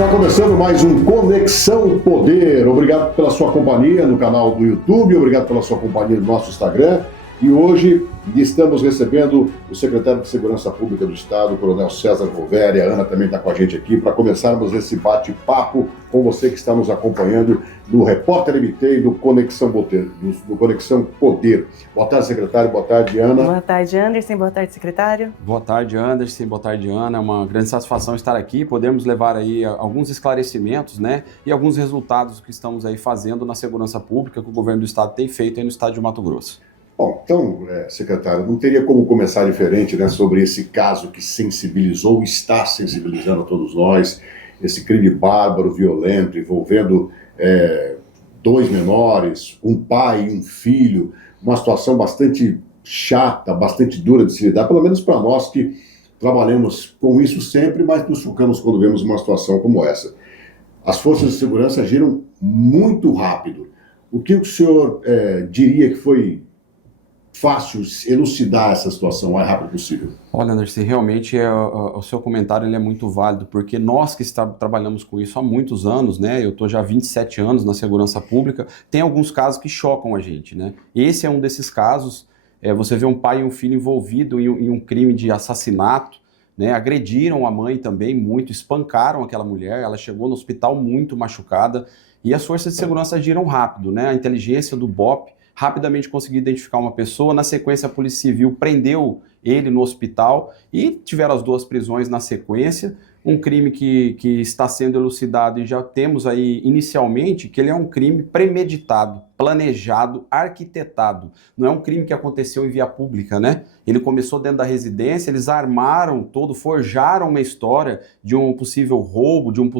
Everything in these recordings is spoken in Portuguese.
Está começando mais um Conexão Poder. Obrigado pela sua companhia no canal do YouTube, obrigado pela sua companhia no nosso Instagram. E hoje estamos recebendo o secretário de Segurança Pública do Estado, o Coronel César Roveri. A Ana também está com a gente aqui para começarmos esse bate-papo com você que está nos acompanhando do Repórter MT e do Conexão Poder. Boa tarde, secretário. Boa tarde, Ana. Boa tarde, Anderson. Boa tarde, secretário. Boa tarde, Anderson. Boa tarde, Ana. É uma grande satisfação estar aqui. Podemos levar aí alguns esclarecimentos, né, e alguns resultados que estamos aí fazendo na segurança pública que o governo do Estado tem feito aí no estado de Mato Grosso. Bom, então, secretário, não teria como começar diferente, né, sobre esse caso que sensibilizou, está sensibilizando a todos nós, esse crime bárbaro, violento, envolvendo dois menores, um pai e um filho, uma situação bastante chata, bastante dura de se lidar, pelo menos para nós que trabalhamos com isso sempre, mas nos chocamos quando vemos uma situação como essa. As forças de segurança agiram muito rápido. O que o senhor diria que foi fácil elucidar essa situação o mais rápido possível? Olha, Anderson, realmente o seu comentário ele é muito válido, porque nós que trabalhamos com isso há muitos anos, né, eu estou já há 27 anos na segurança pública, tem alguns casos que chocam a gente, né? Esse é um desses casos, você vê um pai e um filho envolvidos em um crime de assassinato, né, agrediram a mãe também muito, espancaram aquela mulher, ela chegou no hospital muito machucada, e as forças de segurança agiram rápido, né, a inteligência do BOP, rapidamente conseguiu identificar uma pessoa, na sequência a Polícia Civil prendeu ele no hospital e tiveram as duas prisões na sequência, um crime que está sendo elucidado e já temos aí inicialmente que ele é um crime premeditado, planejado, arquitetado, não é um crime que aconteceu em via pública, né? Ele começou dentro da residência, eles armaram todo, forjaram uma história de um possível roubo, de um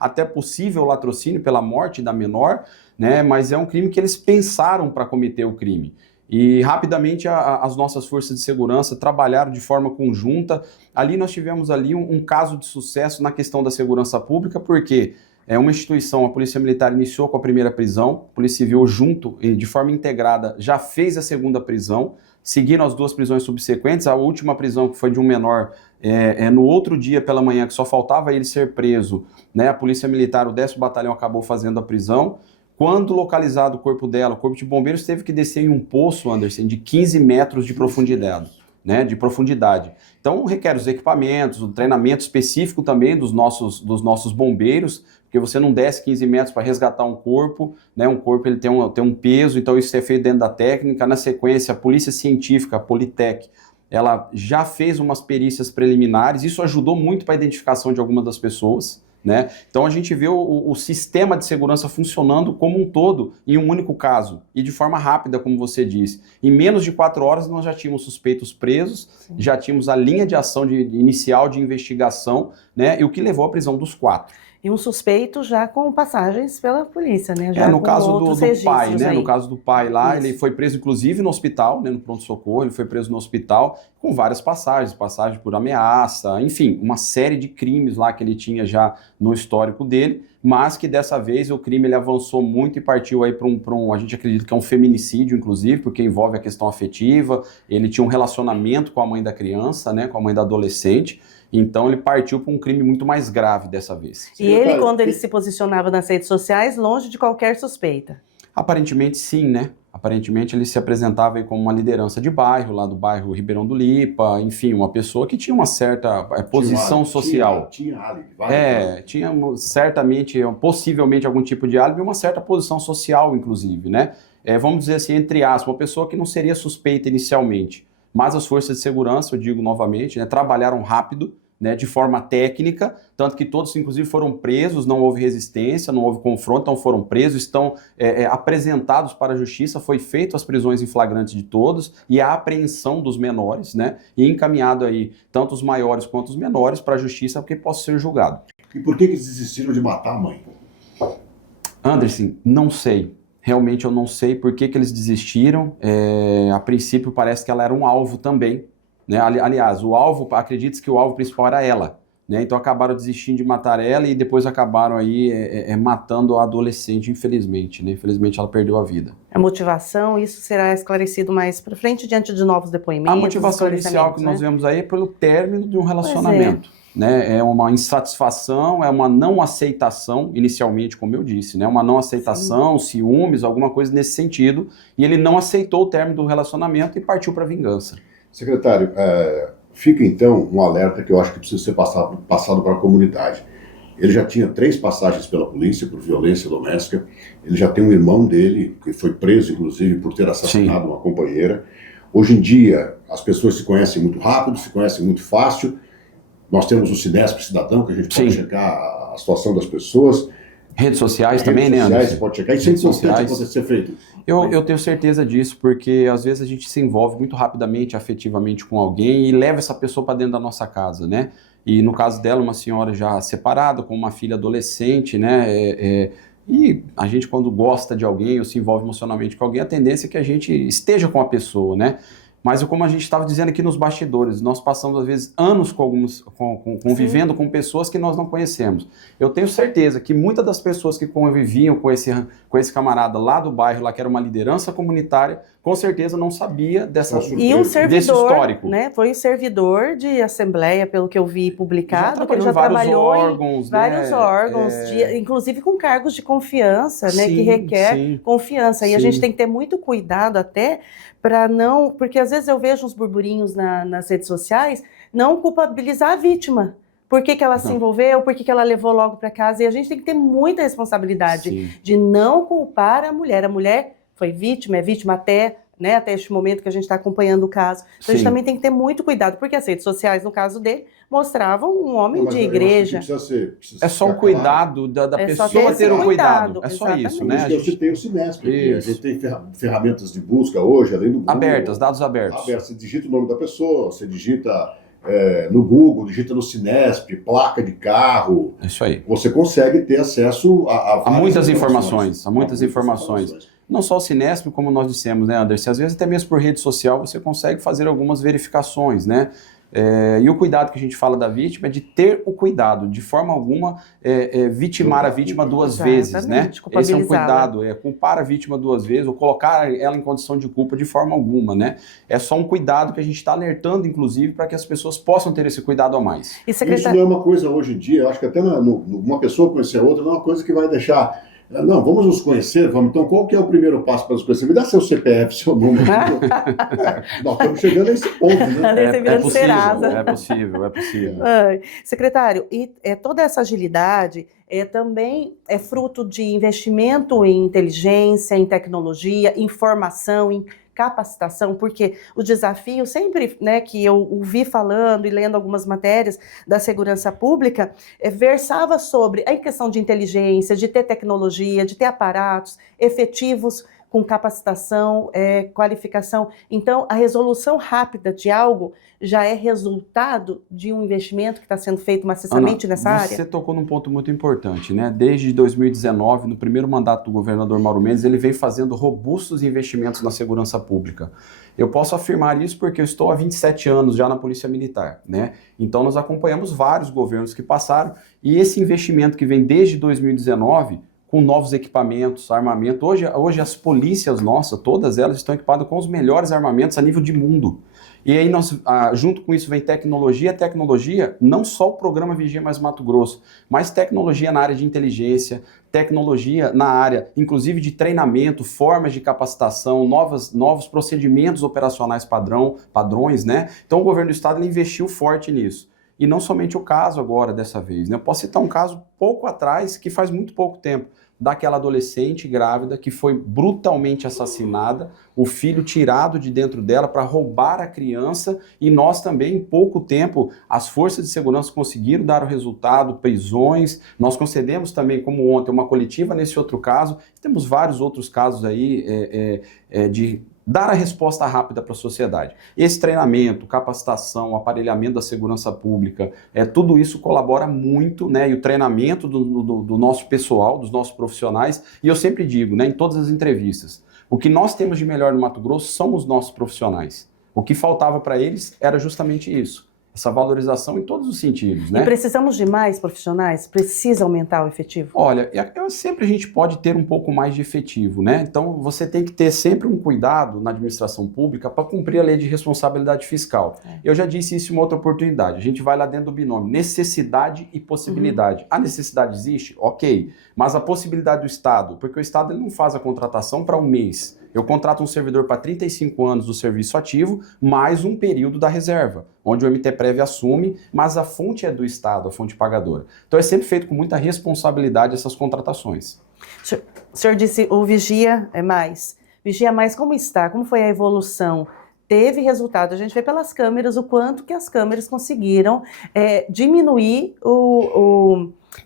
até possível latrocínio pela morte da menor, né? Mas é um crime que eles pensaram para cometer o crime. E rapidamente as nossas forças de segurança trabalharam de forma conjunta. Ali nós tivemos ali um caso de sucesso na questão da segurança pública, porque uma instituição, a Polícia Militar iniciou com a primeira prisão, a Polícia Civil junto, de forma integrada, já fez a segunda prisão, seguiram as duas prisões subsequentes, a última prisão que foi de um menor, no outro dia pela manhã, que só faltava ele ser preso, né, a Polícia Militar, o 10º Batalhão acabou fazendo a prisão. Quando localizado o corpo dela, o Corpo de Bombeiros teve que descer em um poço, Anderson, de 15 metros de profundidade, né, Então requer os equipamentos, o treinamento específico também dos nossos bombeiros, porque você não desce 15 metros para resgatar um corpo, né, um corpo ele tem um peso, então isso é feito dentro da técnica. Na sequência, a Polícia Científica, a Politec, ela já fez umas perícias preliminares, isso ajudou muito para a identificação de algumas das pessoas, né? Então a gente vê o sistema de segurança funcionando como um todo em um único caso e de forma rápida, como você disse. Em menos de 4 horas nós já tínhamos suspeitos presos, sim, já tínhamos a linha de ação inicial de investigação, né? E o que levou à prisão dos 4. E um suspeito já com passagens pela polícia, né? No caso do pai, né? Aí. No caso do pai lá, Isso. Ele foi preso inclusive no hospital, né? No pronto-socorro, ele foi preso no hospital com várias passagens por ameaça, enfim, uma série de crimes lá que ele tinha já no histórico dele, mas que dessa vez o crime ele avançou muito e partiu aí para a gente acredita que é um feminicídio, inclusive, porque envolve a questão afetiva, ele tinha um relacionamento com a mãe da criança, né? Com a mãe da adolescente. Então ele partiu para um crime muito mais grave dessa vez. E ele, quando ele se posicionava nas redes sociais, longe de qualquer suspeita? Aparentemente sim, né? Aparentemente ele se apresentava aí como uma liderança de bairro, lá do bairro Ribeirão do Lipa, enfim, uma pessoa que tinha uma certa posição social. Tinha álibi. Tinha certamente, possivelmente algum tipo de álibi e uma certa posição social, inclusive, né? Vamos dizer assim, entre aspas, uma pessoa que não seria suspeita inicialmente. Mas as forças de segurança, eu digo novamente, né, trabalharam rápido, né, de forma técnica, tanto que todos, inclusive, foram presos, não houve resistência, não houve confronto, então foram presos, estão apresentados para a justiça, foi feito as prisões em flagrantes de todos e a apreensão dos menores, né, e encaminhado aí tanto os maiores quanto os menores para a justiça porque possa ser julgado. E por que eles desistiram de matar a mãe? Anderson, não sei. Realmente eu não sei por que eles desistiram. A princípio parece que ela era um alvo também, né? Aliás, acredita-se que o alvo principal era ela, né? Então acabaram desistindo de matar ela e depois acabaram aí matando a adolescente, infelizmente, né? Infelizmente ela perdeu a vida. A motivação, isso será esclarecido mais para frente diante de novos depoimentos? A motivação inicial que nós vemos aí é pelo término de um relacionamento. né? É uma insatisfação, é uma não aceitação, inicialmente, como eu disse, né? Uma não aceitação, ciúmes, alguma coisa nesse sentido, e ele não aceitou o término do relacionamento e partiu para a vingança. Secretário, fica então um alerta que eu acho que precisa ser passado para a comunidade. Ele já tinha 3 passagens pela polícia por violência doméstica, ele já tem um irmão dele, que foi preso, inclusive, por ter assassinado uma companheira. Hoje em dia, as pessoas se conhecem muito rápido, se conhecem muito fácil. Nós temos o Cinesp Cidadão, que a gente pode checar a situação das pessoas. Redes sociais também, né, Anderson? Você pode checar. Isso é importante acontecer feito. Eu tenho certeza disso, porque às vezes a gente se envolve muito rapidamente, afetivamente com alguém e leva essa pessoa para dentro da nossa casa, né? E no caso dela, uma senhora já separada, com uma filha adolescente, né? E a gente, quando gosta de alguém ou se envolve emocionalmente com alguém, a tendência é que a gente esteja com a pessoa, né? Mas como a gente estava dizendo aqui nos bastidores, nós passamos às vezes anos convivendo com pessoas que nós não conhecemos. Eu tenho certeza que muitas das pessoas que conviviam com esse camarada lá do bairro, lá que era uma liderança comunitária, com certeza não sabia desse histórico. Né? Foi um servidor de assembleia, pelo que eu vi publicado, que ele já trabalhou órgãos, em vários órgãos, inclusive com cargos de confiança, né, que requer confiança. E a gente tem que ter muito cuidado até para não... Porque às vezes eu vejo uns burburinhos nas redes sociais, não culpabilizar a vítima. Por que ela se envolveu, por que ela levou logo para casa. E a gente tem que ter muita responsabilidade de não culpar a mulher. A mulher foi vítima, é vítima até este momento que a gente está acompanhando o caso. Então a gente também tem que ter muito cuidado, porque as redes sociais, no caso dele, mostravam um homem de igreja. É só o cuidado da pessoa ter o cuidado. É só isso, né? Eu citei o Cinesp. A gente tem ferramentas de busca hoje, além do Google. Dados abertos. Você digita o nome da pessoa, você digita no Google, digita no Cinesp, placa de carro. É isso aí. Você consegue ter acesso a muitas informações. Não só o Cinesp, como nós dissemos, né, Anderson? Às vezes até mesmo por rede social você consegue fazer algumas verificações, né? E o cuidado que a gente fala da vítima é de ter o cuidado, de forma alguma vitimar a vítima 2 vezes, né? Esse é um cuidado, culpar a vítima 2 vezes ou colocar ela em condição de culpa de forma alguma, né? É só um cuidado que a gente está alertando, inclusive, para que as pessoas possam ter esse cuidado a mais. Isso não é uma coisa hoje em dia, eu acho que até uma pessoa conhecer a outra não é uma coisa que vai deixar... Não, vamos nos conhecer, vamos. Então, qual que é o primeiro passo para nos conhecer? Me dá seu CPF, seu número. Nós estamos chegando a esse ponto, né? É possível. Secretário, e toda essa agilidade também é fruto de investimento em inteligência, em tecnologia, informação, em capacitação, porque o desafio sempre, né, que eu ouvi falando e lendo algumas matérias da segurança pública, versava sobre a questão de inteligência, de ter tecnologia, de ter aparatos efetivos com capacitação, qualificação. Então, a resolução rápida de algo já é resultado de um investimento que está sendo feito maciçamente nessa área? Você tocou num ponto muito importante, né? Desde 2019, no primeiro mandato do governador Mauro Mendes, ele vem fazendo robustos investimentos na segurança pública. Eu posso afirmar isso porque eu estou há 27 anos já na Polícia Militar, né? Então, nós acompanhamos vários governos que passaram e esse investimento que vem desde 2019... com novos equipamentos, armamento. Hoje as polícias nossas, todas elas estão equipadas com os melhores armamentos a nível de mundo. E aí junto com isso vem tecnologia, não só o programa Vigia Mais Mato Grosso, mas tecnologia na área de inteligência, tecnologia na área, inclusive de treinamento, formas de capacitação, novos procedimentos operacionais padrões, né? Então o governo do estado ele investiu forte nisso. E não somente o caso agora, dessa vez, né? Eu posso citar um caso pouco atrás, que faz muito pouco tempo, daquela adolescente grávida que foi brutalmente assassinada, o filho tirado de dentro dela para roubar a criança, e nós também, em pouco tempo, as forças de segurança conseguiram dar o resultado, prisões, nós concedemos também, como ontem, uma coletiva nesse outro caso, temos vários outros casos aí de dar a resposta rápida para a sociedade. Esse treinamento, capacitação, aparelhamento da segurança pública, tudo isso colabora muito, né? E o treinamento do nosso pessoal, dos nossos profissionais, e eu sempre digo, né, em todas as entrevistas, o que nós temos de melhor no Mato Grosso são os nossos profissionais. O que faltava para eles era justamente isso. essa valorização em todos os sentidos, E né? precisamos de mais profissionais? Precisa aumentar o efetivo? Olha, sempre a gente pode ter um pouco mais de efetivo, né? Então você tem que ter sempre um cuidado na administração pública para cumprir a lei de responsabilidade fiscal. Eu já disse isso em uma outra oportunidade. A gente vai lá dentro do binômio, necessidade e possibilidade. A necessidade existe? Ok. Mas a possibilidade do Estado, porque o Estado ele não faz a contratação para um mês. Eu contrato um servidor para 35 anos do serviço ativo, mais um período da reserva, onde o MTPrev assume, mas a fonte é do Estado, a fonte pagadora. Então é sempre feito com muita responsabilidade essas contratações. O senhor disse o Vigia é Mais. Vigia Mais, como está? Como foi a evolução? Teve resultado? A gente vê pelas câmeras o quanto que as câmeras conseguiram diminuir,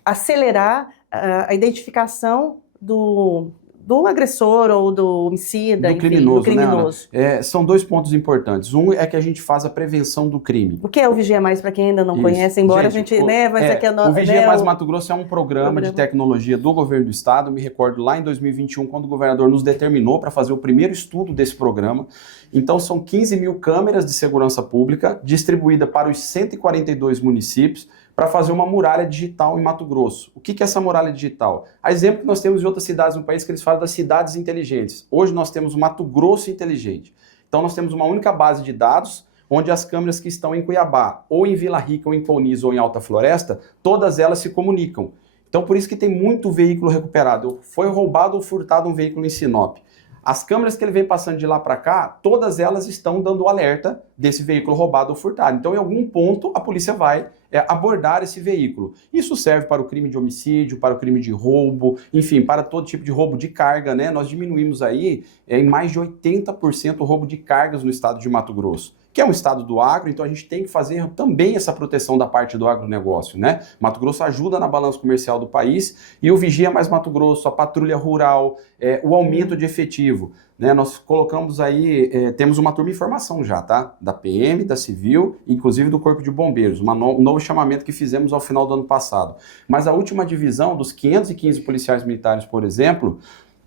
acelerar a identificação do agressor ou do homicida, Do criminoso, criminoso. Né, Ana? São dois pontos importantes. Um é que a gente faz a prevenção do crime. O que é o Vigia Mais, para quem ainda não conhece, embora gente, a gente... vai dizer que o Vigia Mais Mato Grosso é um programa de tecnologia do governo do estado. Me recordo lá em 2021, quando o governador nos determinou para fazer o primeiro estudo desse programa. Então são 15 mil câmeras de segurança pública distribuídas para os 142 municípios, para fazer uma muralha digital em Mato Grosso. O que é essa muralha digital? A exemplo que nós temos de outras cidades no país que eles falam das cidades inteligentes. Hoje nós temos o Mato Grosso inteligente. Então nós temos uma única base de dados, onde as câmeras que estão em Cuiabá, ou em Vila Rica, ou em Colniz, ou em Alta Floresta, todas elas se comunicam. Então por isso que tem muito veículo recuperado. Foi roubado ou furtado um veículo em Sinop. As câmeras que ele vem passando de lá para cá, todas elas estão dando alerta desse veículo roubado ou furtado. Então, em algum ponto, a polícia vai abordar esse veículo. Isso serve para o crime de homicídio, para o crime de roubo, enfim, para todo tipo de roubo de carga, né? Nós diminuímos aí em mais de 80% o roubo de cargas no estado de Mato Grosso, que é um estado do agro, então a gente tem que fazer também essa proteção da parte do agronegócio, né? Mato Grosso ajuda na balança comercial do país e o Vigia Mais Mato Grosso, a patrulha rural, o aumento de efetivo, né? Nós colocamos aí, temos uma turma em formação já, tá? Da PM, da Civil, inclusive do Corpo de Bombeiros, um novo chamamento que fizemos ao final do ano passado. Mas a última divisão, dos 515 policiais militares, por exemplo,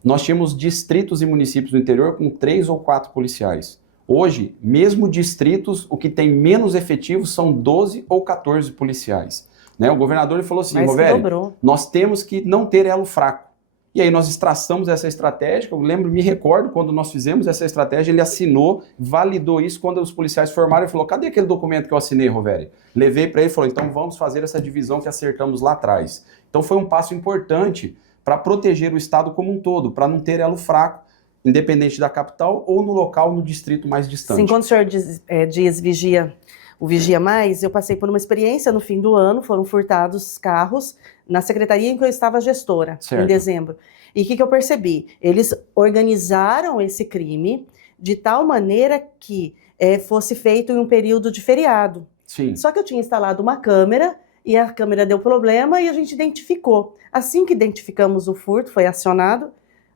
nós tínhamos distritos e municípios do interior com 3 ou 4 policiais. Hoje, mesmo distritos, o que tem menos efetivos são 12 ou 14 policiais. Né? O governador ele falou assim, Roveri, nós temos que não ter elo fraco. E aí nós traçamos essa estratégia, me recordo, quando nós fizemos essa estratégia, ele assinou, validou isso, quando os policiais formaram, ele falou, cadê aquele documento que eu assinei, Roveri? Levei para ele e falou, então vamos fazer essa divisão que acertamos lá atrás. Então foi um passo importante para proteger o estado como um todo, para não ter elo fraco, independente da capital ou no local, no distrito mais distante. Sim, quando o senhor diz o Vigia Mais, eu passei por uma experiência no fim do ano, foram furtados carros na secretaria em que eu estava gestora, em dezembro. E o que eu percebi? Eles organizaram esse crime de tal maneira que fosse feito em um período de feriado. Sim. Só que eu tinha instalado uma câmera e a câmera deu problema e a gente identificou. Assim que identificamos o furto, foi acionado,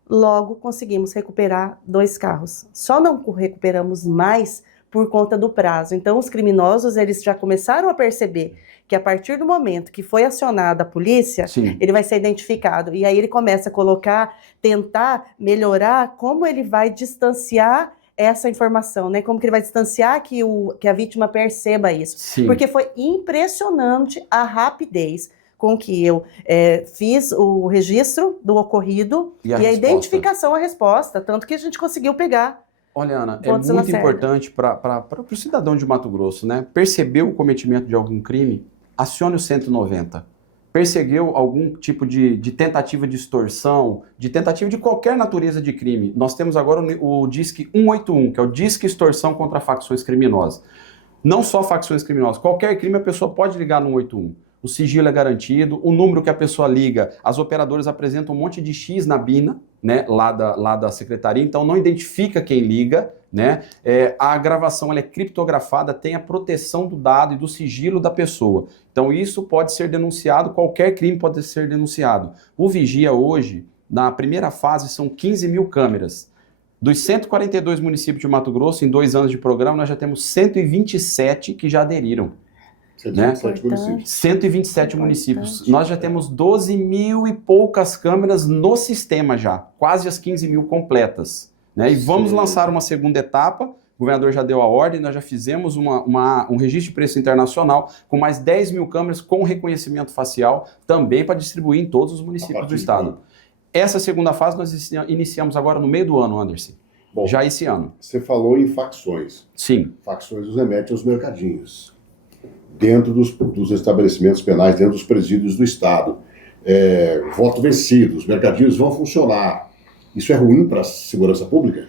logo conseguimos recuperar 2 carros. Só não recuperamos mais por conta do prazo. Então, os criminosos, eles já começaram a perceber que a partir do momento que foi acionada a polícia, Sim, ele vai ser identificado. E aí ele começa a tentar melhorar como ele vai distanciar essa informação, né? Como que ele vai distanciar que a vítima perceba isso. sim. Porque foi impressionante a rapidez com que eu fiz o registro do ocorrido e a identificação, a resposta, tanto que a gente conseguiu pegar. Olha, Ana, é muito importante para o cidadão de Mato Grosso, né? Percebeu o cometimento de algum crime, acione o 190. Perseguiu algum tipo de tentativa de extorsão, de tentativa de qualquer natureza de crime. Nós temos agora o Disque 181, que é o Disque Extorsão contra facções criminosas. Não só facções criminosas, qualquer crime a pessoa pode ligar no 181. O sigilo é garantido, o número que a pessoa liga, as operadoras apresentam um monte de X na BINA, né, lá da secretaria, então não identifica quem liga, né? A gravação ela é criptografada, tem a proteção do dado e do sigilo da pessoa. Então isso pode ser denunciado, qualquer crime pode ser denunciado. O Vigia hoje, na primeira fase, são 15 mil câmeras. Dos 142 municípios de Mato Grosso, em 2 anos de programa, nós já temos 127 que já aderiram. 127 municípios. 127 municípios. Nós já temos 12 mil e poucas câmeras no sistema já, quase as 15 mil completas. Né? E vamos lançar uma segunda etapa o governador já deu a ordem, nós já fizemos um registro de preço internacional com mais 10 mil câmeras com reconhecimento facial, também para distribuir em todos os municípios do estado. Essa segunda fase nós iniciamos agora no meio do ano, Anderson. Bom, já esse ano. Você falou em facções. Sim. Facções nos remetem aos mercadinhos, dentro dos estabelecimentos penais, dentro dos presídios do estado. Voto vencido, os mercadinhos vão funcionar. Isso é ruim para a segurança pública?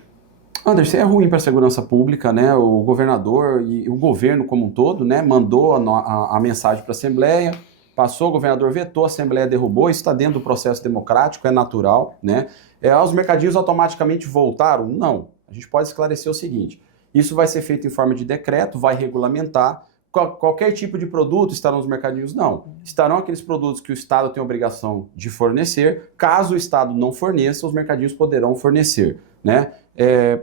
Anderson, é ruim para a segurança pública, né? O governador e o governo como um todo, né, mandou a mensagem para a Assembleia, passou, o governador vetou, a Assembleia derrubou, isso está dentro do processo democrático, é natural, né? Os mercadinhos automaticamente voltaram? Não. A gente pode esclarecer o seguinte, isso vai ser feito em forma de decreto, vai regulamentar, qualquer tipo de produto estarão nos mercadinhos? Não. Estarão aqueles produtos que o Estado tem a obrigação de fornecer, caso o Estado não forneça, os mercadinhos poderão fornecer, né?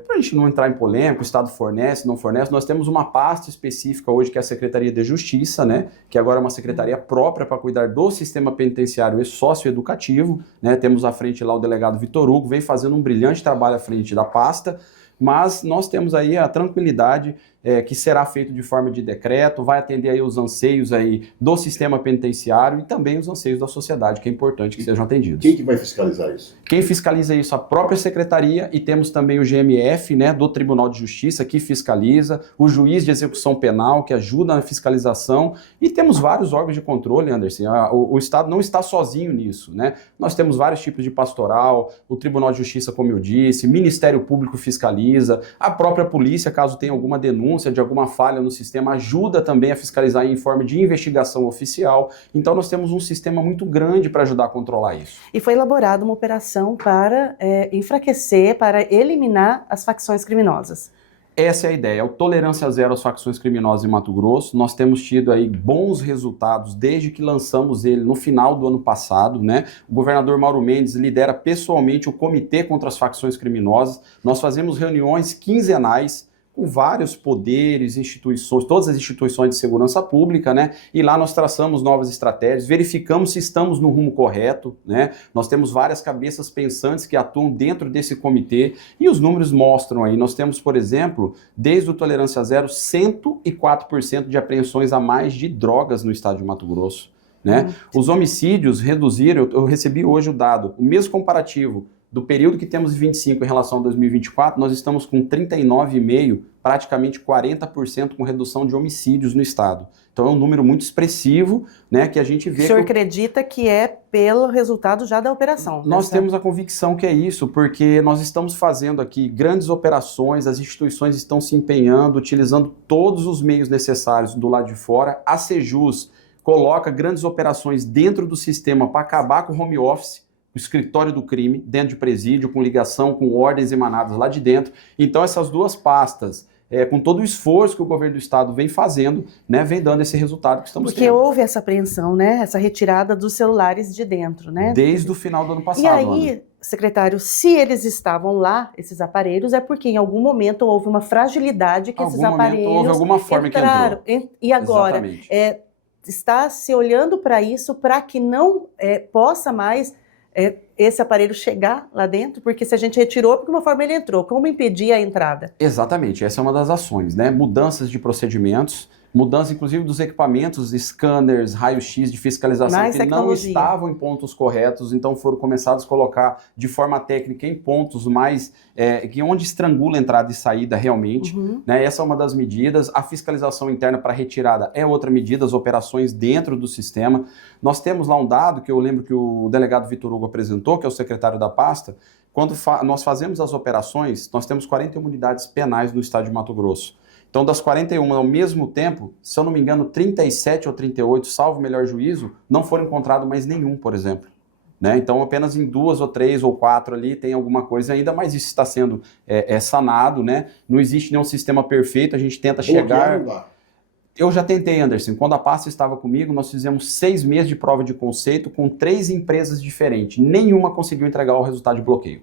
Para a gente não entrar em polêmica, o Estado fornece, não fornece, nós temos uma pasta específica hoje que é a Secretaria de Justiça, né, que agora é uma secretaria própria para cuidar do sistema penitenciário e socioeducativo, né, temos à frente lá o delegado Vitor Hugo, vem fazendo um brilhante trabalho à frente da pasta, mas nós temos aí a tranquilidade que será feito de forma de decreto, vai atender aí os anseios aí do sistema penitenciário e também os anseios da sociedade, que é importante que sejam atendidos. Quem que vai fiscalizar isso? Quem fiscaliza isso? A própria secretaria, e temos também o GMF, né, do Tribunal de Justiça, que fiscaliza, o juiz de execução penal, que ajuda na fiscalização, e temos vários órgãos de controle, Anderson. O Estado não está sozinho nisso, né? Nós temos vários tipos de pastoral, o Tribunal de Justiça, como eu disse, Ministério Público fiscaliza, a própria polícia, caso tenha alguma denúncia de alguma falha no sistema, ajuda também a fiscalizar em forma de investigação oficial. Então nós temos um sistema muito grande para ajudar a controlar isso. E foi elaborada uma operação para enfraquecer, para eliminar as facções criminosas. Essa é a ideia, o tolerância zero às facções criminosas em Mato Grosso. Nós temos tido aí bons resultados desde que lançamos ele no final do ano passado, né? O governador Mauro Mendes lidera pessoalmente o Comitê contra as Facções Criminosas. Nós fazemos reuniões quinzenais com vários poderes, instituições, todas as instituições de segurança pública, né? E lá nós traçamos novas estratégias, verificamos se estamos no rumo correto, né? Nós temos várias cabeças pensantes que atuam dentro desse comitê e os números mostram aí. Nós temos, por exemplo, desde o Tolerância Zero, 104% de apreensões a mais de drogas no estado de Mato Grosso, né? Os homicídios reduziram, eu recebi hoje o dado, o mesmo comparativo, do período que temos em 25 em relação a 2024, nós estamos com 39,5%, praticamente 40% com redução de homicídios no estado. Então é um número muito expressivo, né, que a gente vê... O senhor acredita que é pelo resultado já da operação? Nós temos a convicção que é isso, porque nós estamos fazendo aqui grandes operações, as instituições estão se empenhando, utilizando todos os meios necessários do lado de fora. A Sejus coloca grandes operações dentro do sistema para acabar com o home office, o escritório do crime, dentro de presídio, com ligação, com ordens emanadas lá de dentro. Então essas duas pastas, com todo o esforço que o governo do estado vem fazendo, né, vem dando esse resultado que estamos tendo. Porque houve essa apreensão, né, essa retirada dos celulares de dentro, né? Desde o final do ano passado. E aí, secretário, se eles estavam lá, esses aparelhos, é porque em algum momento houve uma fragilidade que esses aparelhos houve alguma forma entraram. Que entrou. E agora, Exatamente. Está se olhando para isso para que não possa mais esse aparelho chegar lá dentro, porque se a gente retirou, porque de uma forma ele entrou, como impedir a entrada? Exatamente, essa é uma das ações, né? Mudanças de procedimentos, mudança inclusive dos equipamentos, scanners, raio-x de fiscalização Mais que tecnologia. não estavam em pontos corretos, então foram começados a colocar de forma técnica em pontos mais, onde estrangula entrada e saída realmente, né? Essa é uma das medidas. A fiscalização interna para retirada é outra medida, as operações dentro do sistema. Nós temos lá um dado que eu lembro que o delegado Vitor Hugo apresentou, que é o secretário da pasta. Quando nós fazemos as operações, nós temos 41 unidades penais no estado de Mato Grosso. Então, das 41 ao mesmo tempo, se eu não me engano, 37 ou 38, salvo o melhor juízo, não foram encontrados mais nenhum, por exemplo. Né? Então, apenas em 2 ou 3 ou 4 ali tem alguma coisa ainda, mas isso está sendo sanado, né? Não existe nenhum sistema perfeito, a gente tenta chegar... Eu já tentei, Anderson. Quando a pasta estava comigo, nós fizemos 6 meses de prova de conceito com 3 empresas diferentes. Nenhuma conseguiu entregar o resultado de bloqueio,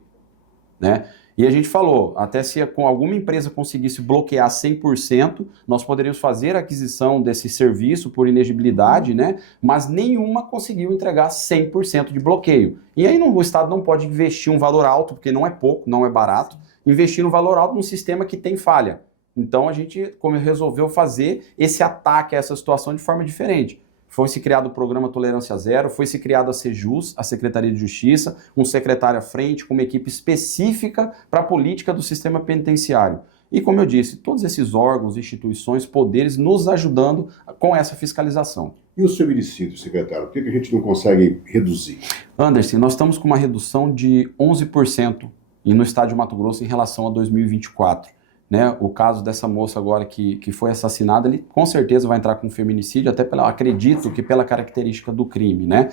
né? E a gente falou, até se com alguma empresa conseguisse bloquear 100%, nós poderíamos fazer a aquisição desse serviço por inegibilidade, né? Mas nenhuma conseguiu entregar 100% de bloqueio. E aí o Estado não pode investir um valor alto, porque não é pouco, não é barato, investir um valor alto num sistema que tem falha. Então a gente resolveu fazer esse ataque a essa situação de forma diferente. Foi-se criado o programa Tolerância Zero, foi-se criado a Sejus, a Secretaria de Justiça, um secretário à frente, com uma equipe específica para a política do sistema penitenciário. E como eu disse, todos esses órgãos, instituições, poderes nos ajudando com essa fiscalização. E os feminicídios, secretário? Por que a gente não consegue reduzir? Anderson, nós estamos com uma redução de 11% no estado de Mato Grosso em relação a 2024. Né, o caso dessa moça agora que foi assassinada, ele com certeza vai entrar com feminicídio, até acredito que pela característica do crime. Né?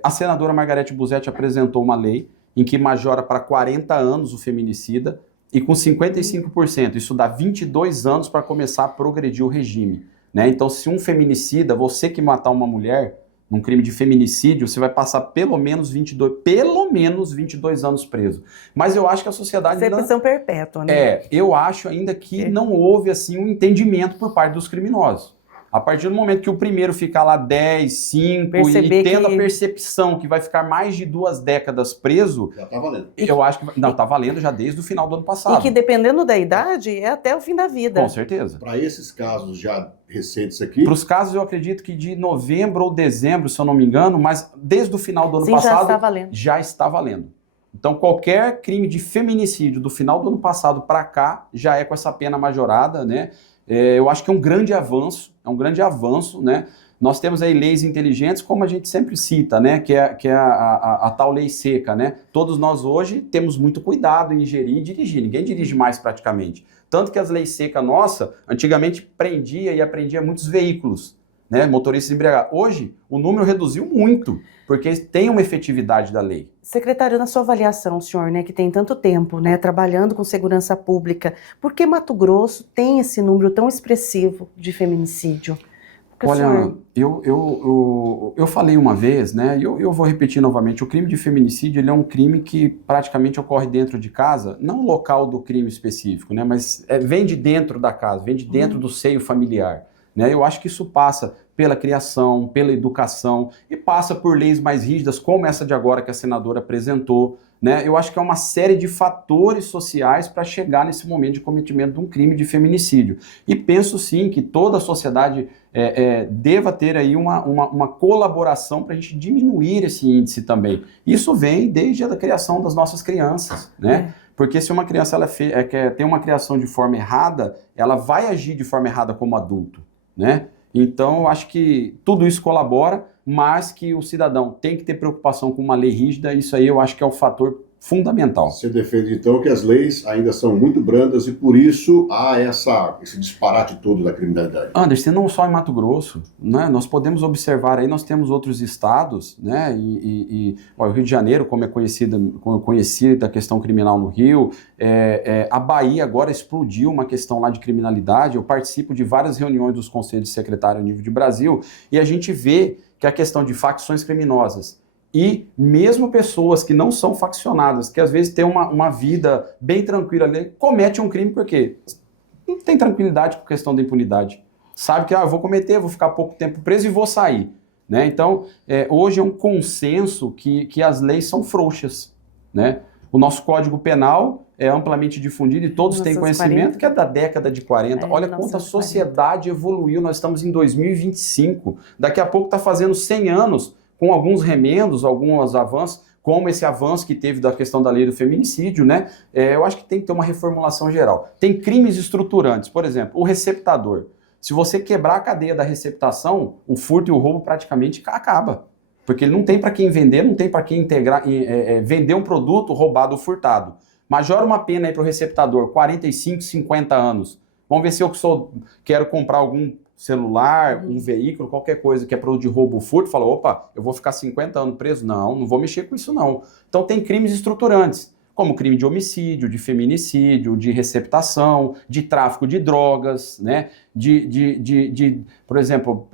A senadora Margarete Busetti apresentou uma lei em que majora para 40 anos o feminicida e com 55%, isso dá 22 anos para começar a progredir o regime. Né? Então, se um feminicida, você que matar uma mulher, num crime de feminicídio, você vai passar pelo menos 22 anos preso. Mas eu acho que a sociedade... Isso é prisão perpétua, né? Eu acho ainda que não houve assim um entendimento por parte dos criminosos. A partir do momento que o primeiro ficar lá 10, 5 e tendo a percepção que vai ficar mais de 2 décadas preso... Já tá valendo. Eu acho que... Não, tá valendo já desde o final do ano passado. E que dependendo da idade, é até o fim da vida. Com certeza. Para esses casos já recentes aqui... Para os casos, eu acredito que de novembro ou dezembro, se eu não me engano, mas desde o final do ano passado... Já está valendo. Então, qualquer crime de feminicídio do final do ano passado para cá já é com essa pena majorada, né? Eu acho que é um grande avanço, né? Nós temos aí leis inteligentes, como a gente sempre cita, né? Que é a tal lei seca, né? Todos nós hoje temos muito cuidado em ingerir e dirigir, ninguém dirige mais praticamente. Tanto que as leis secas nossa, antigamente prendia e apreendia muitos veículos, né? Motoristas embriagados. Hoje, o número reduziu muito, porque tem uma efetividade da lei. Secretário, na sua avaliação, senhor, né, que tem tanto tempo, né, trabalhando com segurança pública, por que Mato Grosso tem esse número tão expressivo de feminicídio? Porque olha, eu falei uma vez, né, e eu vou repetir novamente, o crime de feminicídio ele é um crime que praticamente ocorre dentro de casa, não o local do crime específico, né, mas vem de dentro da casa, vem de dentro do seio familiar. Né? Eu acho que isso passa pela criação, pela educação e passa por leis mais rígidas, como essa de agora que a senadora apresentou. Né? Eu acho que é uma série de fatores sociais para chegar nesse momento de cometimento de um crime de feminicídio. E penso sim que toda a sociedade deva ter aí uma colaboração para a gente diminuir esse índice também. Isso vem desde a criação das nossas crianças, né? Porque se uma criança tem uma criação de forma errada, ela vai agir de forma errada como adulto. Né? Então, eu acho que tudo isso colabora, mas que o cidadão tem que ter preocupação com uma lei rígida, isso aí eu acho que é o fator fundamental. Você defende, então, que as leis ainda são muito brandas e, por isso, há esse disparate todo da criminalidade. Anderson, não só em Mato Grosso, né? Nós podemos observar aí, nós temos outros estados, né? O Rio de Janeiro, como é conhecida a questão criminal no Rio, a Bahia agora explodiu uma questão lá de criminalidade. Eu participo de várias reuniões dos conselhos de secretário a nível de Brasil e a gente vê que a questão de facções criminosas e mesmo pessoas que não são faccionadas, que às vezes têm uma vida bem tranquila ali, cometem um crime porque não tem tranquilidade com a questão da impunidade. Sabe que eu vou cometer, vou ficar pouco tempo preso e vou sair. Né? Então, hoje é um consenso que as leis são frouxas. Né? O nosso Código Penal é amplamente difundido e todos têm conhecimento que é da década de 40. Olha quanto a sociedade evoluiu, nós estamos em 2025. Daqui a pouco está fazendo 100 anos, com alguns remendos, alguns avanços, como esse avanço que teve da questão da lei do feminicídio, né? Eu acho que tem que ter uma reformulação geral. Tem crimes estruturantes, por exemplo, o receptador. Se você quebrar a cadeia da receptação, o furto e o roubo praticamente acaba. Porque ele não tem para quem vender, não tem para quem vender um produto roubado ou furtado. Majora uma pena aí para o receptador, 45, 50 anos. Vamos ver se eu quero comprar algum celular, um veículo, qualquer coisa que é produto de roubo ou furto, fala, opa, eu vou ficar 50 anos preso? Não vou mexer com isso não. Então tem crimes estruturantes, como crime de homicídio, de feminicídio, de receptação, de tráfico de drogas, né? Por exemplo,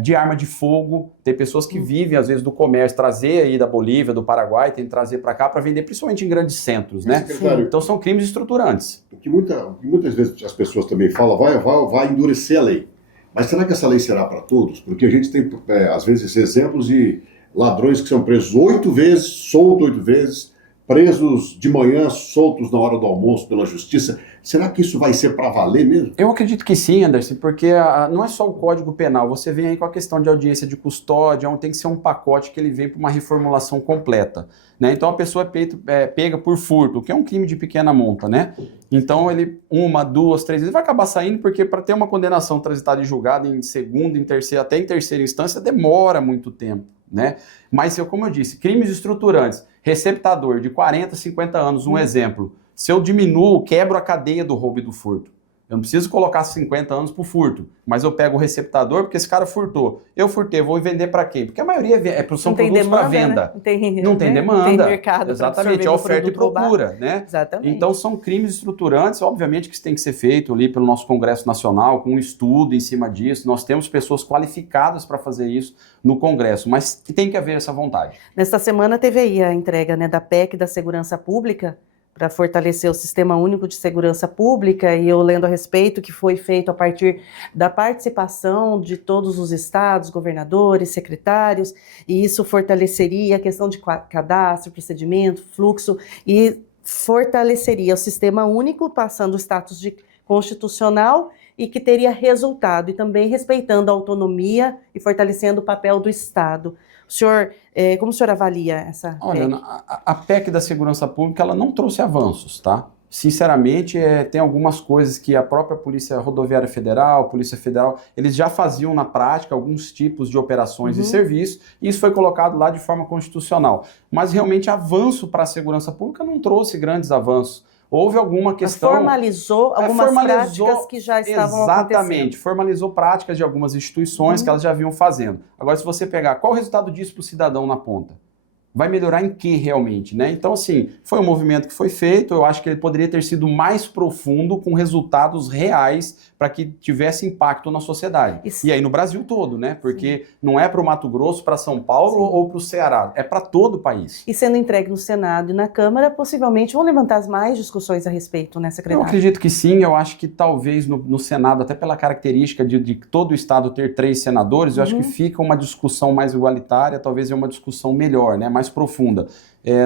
de arma de fogo. Tem pessoas que vivem, às vezes, do comércio, trazer aí da Bolívia, do Paraguai, tem que trazer para cá para vender, principalmente em grandes centros, né? Então são crimes estruturantes. O que muitas vezes as pessoas também falam, vai endurecer a lei. Mas será que essa lei será para todos? Porque a gente tem, às vezes, exemplos de ladrões que são presos 8 vezes, soltos 8 vezes, presos de manhã, soltos na hora do almoço pela justiça. Será que isso vai ser para valer mesmo? Eu acredito que sim, Anderson, porque não é só o Código Penal, você vem aí com a questão de audiência de custódia, onde tem que ser um pacote que ele vem para uma reformulação completa, né? Então a pessoa é pega por furto, que é um crime de pequena monta, né? Então ele, 1, 2, 3 vezes, vai acabar saindo, porque para ter uma condenação transitada e julgada em segunda, em terceira, até em terceira instância, demora muito tempo, né? Mas, como eu disse, crimes estruturantes, receptador de 40, 50 anos, um exemplo. Se eu diminuo, quebro a cadeia do roubo e do furto. Eu não preciso colocar 50 anos para o furto, mas eu pego o receptador porque esse cara furtou. Eu furtei, vou vender para quem? Porque a maioria são produtos para venda. Né? Não tem demanda. Não tem mercado. Exatamente, é oferta e procura, né? Exatamente. Então são crimes estruturantes, obviamente que isso tem que ser feito ali pelo nosso Congresso Nacional, com um estudo em cima disso. Nós temos pessoas qualificadas para fazer isso no Congresso, mas tem que haver essa vontade. Nesta semana teve aí a entrega, né, da PEC da Segurança Pública, para fortalecer o Sistema Único de Segurança Pública, e eu lendo a respeito que foi feito a partir da participação de todos os estados, governadores, secretários, e isso fortaleceria a questão de cadastro, procedimento, fluxo, e fortaleceria o Sistema Único, passando o status de constitucional e que teria resultado, e também respeitando a autonomia e fortalecendo o papel do Estado. O senhor, como o senhor avalia essa PEC? Olha, a PEC da Segurança Pública, ela não trouxe avanços, tá? Sinceramente, tem algumas coisas que a própria Polícia Rodoviária Federal, Polícia Federal, eles já faziam na prática alguns tipos de operações e serviços, e isso foi colocado lá de forma constitucional. Mas realmente avanço para a segurança pública não trouxe grandes avanços. Houve alguma questão... Formalizou algumas práticas que já estavam acontecendo. Exatamente, formalizou práticas de algumas instituições que elas já vinham fazendo. Agora, se você pegar, qual o resultado disso para o cidadão na ponta? Vai melhorar em que realmente, né? Então, assim, foi um movimento que foi feito, eu acho que ele poderia ter sido mais profundo, com resultados reais, para que tivesse impacto na sociedade. Isso. E aí no Brasil todo, né? Porque não é para o Mato Grosso, para São Paulo ou para o Ceará, é para todo o país. E sendo entregue no Senado e na Câmara, possivelmente vão levantar mais discussões a respeito, né, secretário? Eu acredito que sim, eu acho que talvez no Senado, até pela característica de todo o Estado ter 3 senadores, eu acho que fica uma discussão mais igualitária, talvez é uma discussão melhor, né? Mais profunda.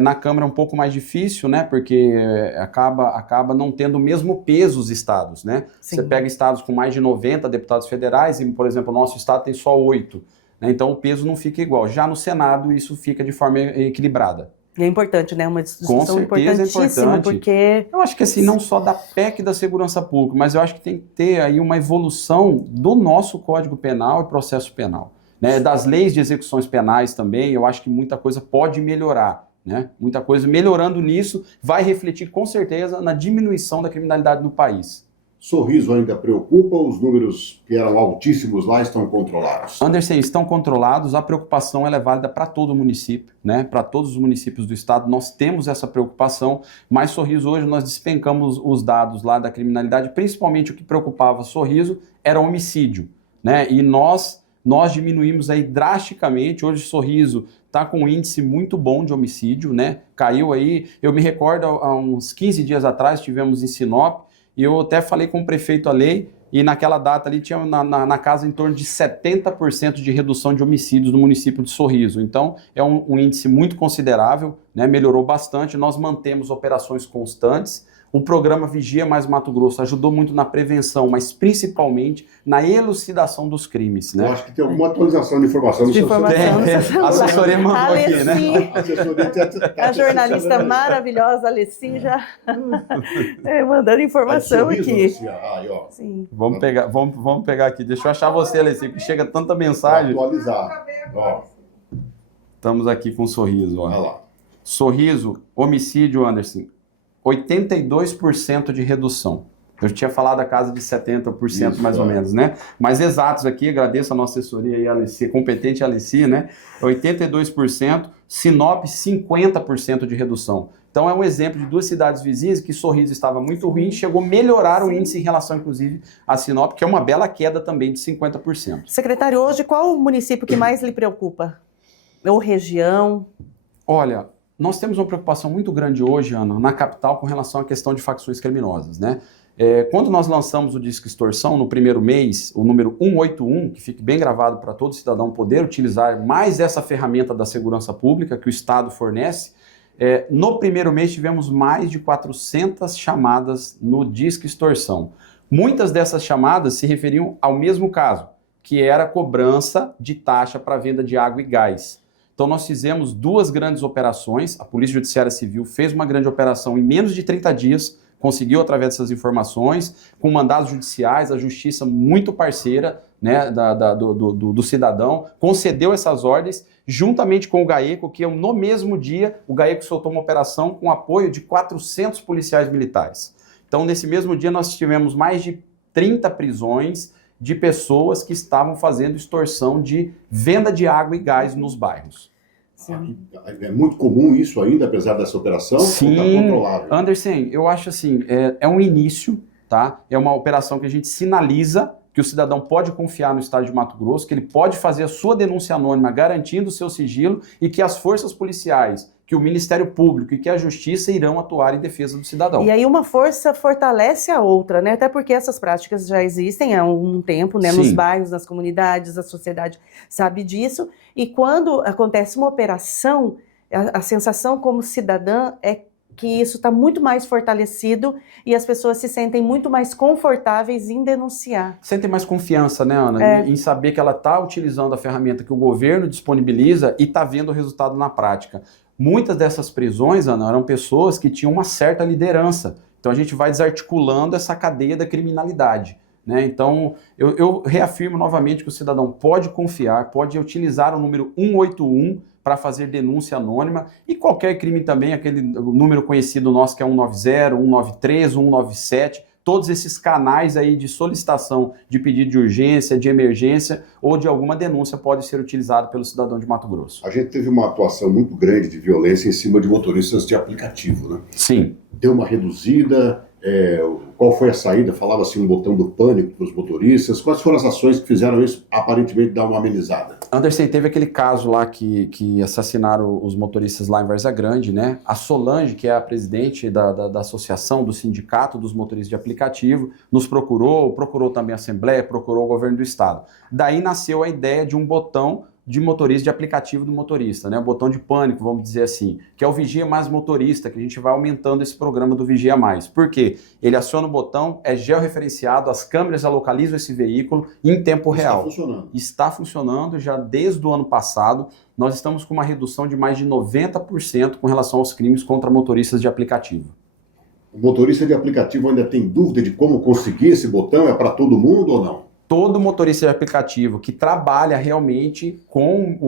Na Câmara é um pouco mais difícil, né, porque acaba não tendo o mesmo peso os estados, né? Sim. Você pega estados com mais de 90 deputados federais e, por exemplo, o nosso estado tem só 8, né? Então o peso não fica igual. Já no Senado isso fica de forma equilibrada. E é importante, né? Uma discussão com certeza importantíssima, é importante. Porque... Eu acho que assim, não só da PEC da segurança pública, mas eu acho que tem que ter aí uma evolução do nosso Código Penal e processo penal, né? Das leis de execuções penais também, eu acho que muita coisa pode melhorar. Né? Muita coisa melhorando nisso vai refletir com certeza na diminuição da criminalidade no país. Sorriso ainda preocupa? Os números que eram altíssimos lá estão controlados? Anderson, estão controlados, a preocupação ela é válida para todo o município, né? Para todos os municípios do estado, nós temos essa preocupação, mas Sorriso hoje nós despencamos os dados lá da criminalidade, principalmente o que preocupava Sorriso era homicídio, né? E nós diminuímos aí drasticamente, hoje Sorriso está com um índice muito bom de homicídio, né? Caiu aí, eu me recordo há uns 15 dias atrás, tivemos em Sinop, e eu até falei com o prefeito Alei, e naquela data ali tinha na casa em torno de 70% de redução de homicídios no município de Sorriso. Então é um índice muito considerável, né? Melhorou bastante, nós mantemos operações constantes. O programa Vigia Mais Mato Grosso ajudou muito na prevenção, mas principalmente na elucidação dos crimes, né? Eu acho que tem alguma atualização de informação no seu celular. A assessoria mandou aqui, né? A jornalista maravilhosa, Alessi, já mandando informação aqui. Sim. Vamos pegar aqui. Deixa eu achar você, Alessi, que chega tanta mensagem. Atualizar. Ó. Estamos aqui com um sorriso. Ó. Olha lá. Sorriso, homicídio, Anderson. 82% de redução. Eu tinha falado a casa de 70% mais ou menos, né? Mas exatos aqui, agradeço a nossa assessoria aí, Alessi, competente Alessi, né? 82%, Sinop 50% de redução. Então é um exemplo de 2 cidades vizinhas que Sorriso estava muito ruim, chegou a melhorar o índice em relação, inclusive, a Sinop, que é uma bela queda também de 50%. Secretário, hoje qual o município que mais lhe preocupa? Ou região? Olha, nós temos uma preocupação muito grande hoje, Ana, na capital com relação à questão de facções criminosas, né? Quando nós lançamos o Disque Extorsão, no primeiro mês, o número 181, que fique bem gravado para todo cidadão poder utilizar mais essa ferramenta da segurança pública que o Estado fornece, No primeiro mês tivemos mais de 400 chamadas no Disque Extorsão. Muitas dessas chamadas se referiam ao mesmo caso, que era a cobrança de taxa para venda de água e gás. Então nós fizemos 2 grandes operações, a Polícia Judiciária Civil fez uma grande operação em menos de 30 dias, conseguiu através dessas informações, com mandados judiciais, a justiça muito parceira, né, do cidadão, concedeu essas ordens, juntamente com o GAECO, que no mesmo dia o GAECO soltou uma operação com apoio de 400 policiais militares. Então nesse mesmo dia nós tivemos mais de 30 prisões de pessoas que estavam fazendo extorsão de venda de água e gás nos bairros. Sim. É muito comum isso ainda, apesar dessa operação? Sim, ou está controlável? Anderson, eu acho assim, é um início, tá? É uma operação que a gente sinaliza que o cidadão pode confiar no Estado de Mato Grosso, que ele pode fazer a sua denúncia anônima garantindo o seu sigilo e que as forças policiais, que o Ministério Público e que a Justiça irão atuar em defesa do cidadão. E aí uma força fortalece a outra, né? Até porque essas práticas já existem há um tempo, né? Nos bairros, nas comunidades, a sociedade sabe disso. E quando acontece uma operação, a sensação como cidadã é que isso está muito mais fortalecido e as pessoas se sentem muito mais confortáveis em denunciar. Sentem mais confiança, né, Ana? Em saber que ela está utilizando a ferramenta que o governo disponibiliza e está vendo o resultado na prática. Muitas dessas prisões, Ana, eram pessoas que tinham uma certa liderança. Então a gente vai desarticulando essa cadeia da criminalidade, né? Então eu reafirmo novamente que o cidadão pode confiar, pode utilizar o número 181 para fazer denúncia anônima e qualquer crime também, aquele número conhecido nosso que é 190, 193, 197, todos esses canais aí de solicitação de pedido de urgência, de emergência ou de alguma denúncia pode ser utilizado pelo cidadão de Mato Grosso. A gente teve uma atuação muito grande de violência em cima de motoristas de aplicativo, né? Sim. Deu uma reduzida, qual foi a saída? Falava-se um botão do pânico para os motoristas. Quais foram as ações que fizeram isso aparentemente dar uma amenizada? Anderson, teve aquele caso lá que assassinaram os motoristas lá em Várzea Grande, né? A Solange, que é a presidente da associação, do sindicato dos motoristas de aplicativo, nos procurou também a Assembleia, procurou o governo do estado. Daí nasceu a ideia de um botão de motorista, de aplicativo do motorista, né? O botão de pânico, vamos dizer assim, que é o Vigia Mais Motorista, que a gente vai aumentando esse programa do Vigia Mais. Por quê? Ele aciona o botão, é georreferenciado, as câmeras já localizam esse veículo em tempo real. Está funcionando. Está funcionando já desde o ano passado. Nós estamos com uma redução de mais de 90% com relação aos crimes contra motoristas de aplicativo. O motorista de aplicativo ainda tem dúvida de como conseguir esse botão? É para todo mundo ou não? Todo motorista de aplicativo que trabalha realmente com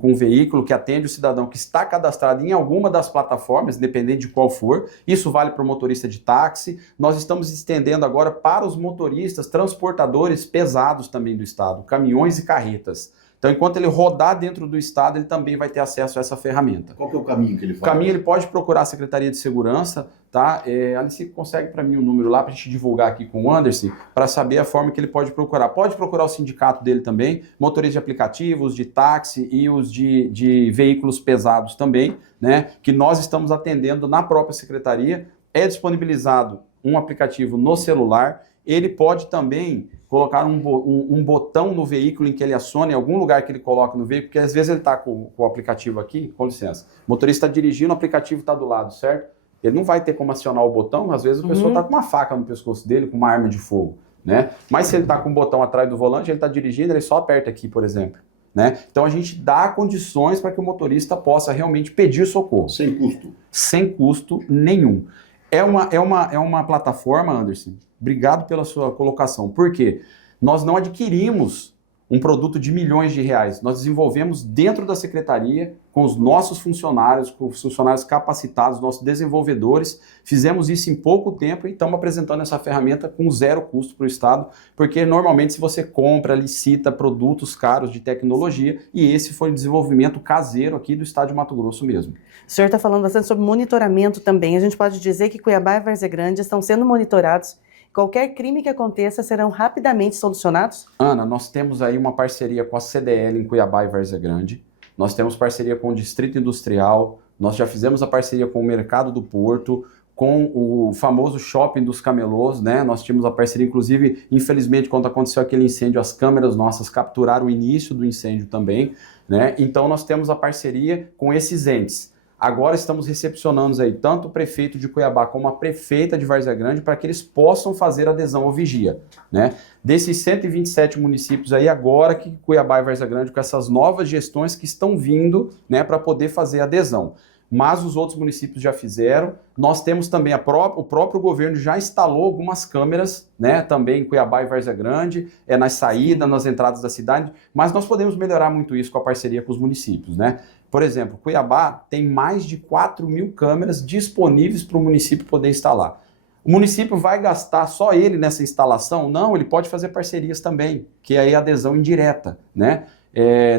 um veículo que atende o cidadão que está cadastrado em alguma das plataformas, independente de qual for, isso vale para o motorista de táxi. Nós estamos estendendo agora para os motoristas, transportadores pesados também do estado, caminhões e carretas. Então, enquanto ele rodar dentro do estado, ele também vai ter acesso a essa ferramenta. Qual que é o caminho que ele faz? O caminho ele pode procurar a Secretaria de Segurança, tá? Alice, consegue para mim o número lá para a gente divulgar aqui com o Anderson, para saber a forma que ele pode procurar. Pode procurar o sindicato dele também, motoristas de aplicativos, de táxi e os de veículos pesados também, né? Que nós estamos atendendo na própria secretaria. É disponibilizado um aplicativo no celular. Ele pode também colocar um botão no veículo em que ele aciona, em algum lugar que ele coloca no veículo, porque às vezes ele está com o aplicativo aqui, com licença, o motorista está dirigindo, o aplicativo está do lado, certo? Ele não vai ter como acionar o botão, às vezes a pessoa está com uma faca no pescoço dele, com uma arma de fogo, né? Mas se ele está com um botão atrás do volante, ele está dirigindo, ele só aperta aqui, por exemplo, né? Então a gente dá condições para que o motorista possa realmente pedir socorro. Sem custo. Sem custo nenhum. É uma plataforma, Anderson, obrigado pela sua colocação. Por quê? Nós não adquirimos um produto de milhões de reais. Nós desenvolvemos dentro da secretaria, com os nossos funcionários, com os funcionários capacitados, nossos desenvolvedores. Fizemos isso em pouco tempo e estamos apresentando essa ferramenta com zero custo para o Estado, porque normalmente se você compra, licita produtos caros de tecnologia, e esse foi um desenvolvimento caseiro aqui do Estado de Mato Grosso mesmo. O senhor está falando bastante sobre monitoramento também. A gente pode dizer que Cuiabá e Várzea Grande estão sendo monitorados. Qualquer crime que aconteça serão rapidamente solucionados? Ana, nós temos aí uma parceria com a CDL em Cuiabá e Várzea Grande. Nós temos parceria com o Distrito Industrial. Nós já fizemos a parceria com o Mercado do Porto, com o famoso Shopping dos Camelôs, né? Nós tínhamos a parceria, inclusive, infelizmente, quando aconteceu aquele incêndio, as câmeras nossas capturaram o início do incêndio também, né? Então, nós temos a parceria com esses entes. Agora estamos recepcionando aí tanto o prefeito de Cuiabá como a prefeita de Várzea Grande para que eles possam fazer adesão ao Vigia, né? Desses 127 municípios aí, agora que Cuiabá e Várzea Grande com essas novas gestões que estão vindo, né, para poder fazer adesão. Mas os outros municípios já fizeram. Nós temos também o próprio governo já instalou algumas câmeras, né, também em Cuiabá e Várzea Grande, nas saídas, nas entradas da cidade, mas nós podemos melhorar muito isso com a parceria com os municípios, né? Por exemplo, Cuiabá tem mais de 4.000 câmeras disponíveis para o município poder instalar. O município vai gastar só ele nessa instalação? Não, ele pode fazer parcerias também, que é a adesão indireta, né?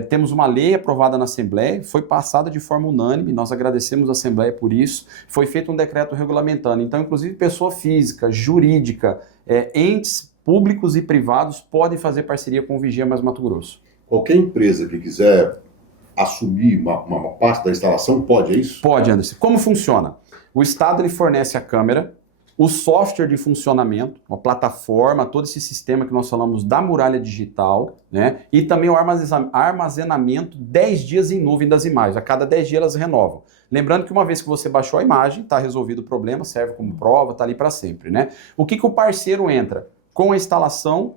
Temos uma lei aprovada na Assembleia, foi passada de forma unânime, nós agradecemos a Assembleia por isso, foi feito um decreto regulamentando, então inclusive pessoa física, jurídica, entes públicos e privados podem fazer parceria com o Vigia Mais Mato Grosso. Qualquer empresa que quiser assumir uma parte da instalação pode, é isso? Pode, Anderson. Como funciona? O Estado ele fornece a câmera, o software de funcionamento, a plataforma, todo esse sistema que nós falamos da muralha digital, né? E também o armazenamento 10 dias em nuvem das imagens. A cada 10 dias elas renovam. Lembrando que uma vez que você baixou a imagem, está resolvido o problema, serve como prova, está ali para sempre, né? O que o parceiro entra? Com a instalação,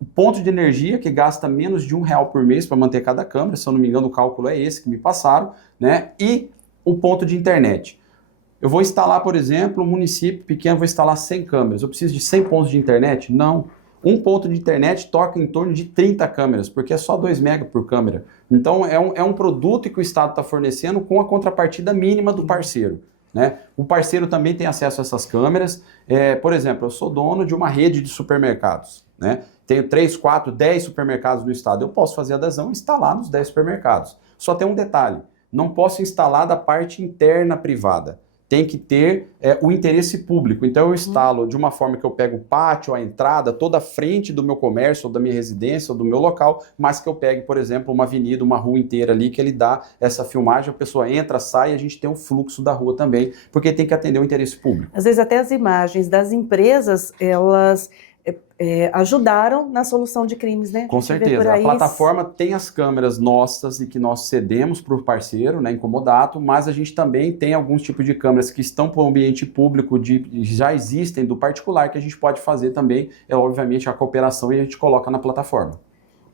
o ponto de energia, que gasta menos de R$1 por mês para manter cada câmera, se eu não me engano o cálculo é esse que me passaram, né? E o ponto de internet. Eu vou instalar, por exemplo, um município pequeno, vou instalar 100 câmeras. Eu preciso de 100 pontos de internet? Não. Um ponto de internet toca em torno de 30 câmeras, porque é só 2 MB por câmera. Então é um produto que o Estado está fornecendo com a contrapartida mínima do parceiro, né? O parceiro também tem acesso a essas câmeras. Por exemplo, eu sou dono de uma rede de supermercados, né? Tenho 3, 4, 10 supermercados no estado. Eu posso fazer adesão e instalar nos 10 supermercados. Só tem um detalhe, não posso instalar da parte interna privada. Tem que ter o interesse público. Então eu instalo de uma forma que eu pego o pátio, a entrada, toda a frente do meu comércio, ou da minha residência, ou do meu local, mas que eu pegue, por exemplo, uma avenida, uma rua inteira ali, que ele dá essa filmagem, a pessoa entra, sai, e a gente tem um fluxo da rua também, porque tem que atender o interesse público. Às vezes até as imagens das empresas, elas ajudaram na solução de crimes, né? Com certeza. A plataforma tem as câmeras nossas e que nós cedemos para o parceiro, né, incomodato, mas a gente também tem alguns tipos de câmeras que estão para o ambiente público, já existem do particular, que a gente pode fazer também, obviamente, a cooperação e a gente coloca na plataforma.